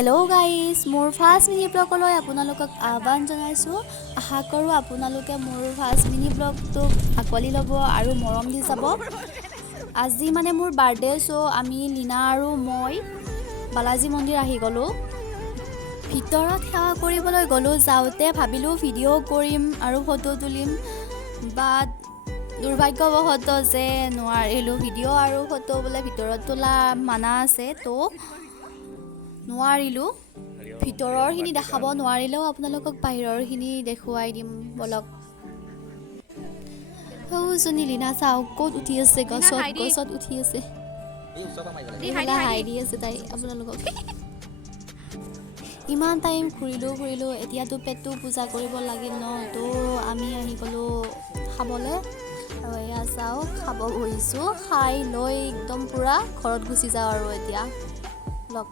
Hello' guys, মোৰ first mini ব্লগলৈ আপোনালোকক আহ্বান জনাইছোঁ। আশা কৰোঁ আপোনালোকে মোৰ ফাৰ্ষ্ট মিনি ব্লগটোক আঁকোৱালি ল'ব আৰু মৰম দি যাব। আজি মানে মোৰ বাৰ্থডে, চ' আমি লীনা আৰু মই বালাজী মন্দিৰ আহি গ'লোঁ। ভিতৰত সেৱা কৰিবলৈ গ'লোঁ। যাওঁতে ভাবিলোঁ ভিডিঅ' কৰিম আৰু ফটো তুলিম, বাট দুৰ্ভাগ্যবশতঃ যে নোৱাৰিলোঁ। ভিডিঅ' আৰু ফটো বোলে ভিতৰত তোলা মানা আছে, তো নোৱাৰিলোঁ। ভিতৰৰখিনি দেখাব নোৱাৰিলেও আপোনালোকক বাহিৰৰখিনি দেখুৱাই দিম বলক। সৌজনী লীনা চাওক ক'ত উঠি আছে, গছত উঠি আছে। হাঁহি দি আছে তাই আপোনালোকক। ইমান টাইম ঘূৰিলোঁ, এতিয়াতো পেটটো পূজা কৰিব লাগিল ন, তো আমি আহি গ'লোঁ খাবলৈ। আৰু এয়া চাওক খাব বহিছোঁ, খাই লৈ একদম পূৰা ঘৰত গুচি যাওঁ আৰু এতিয়া লগ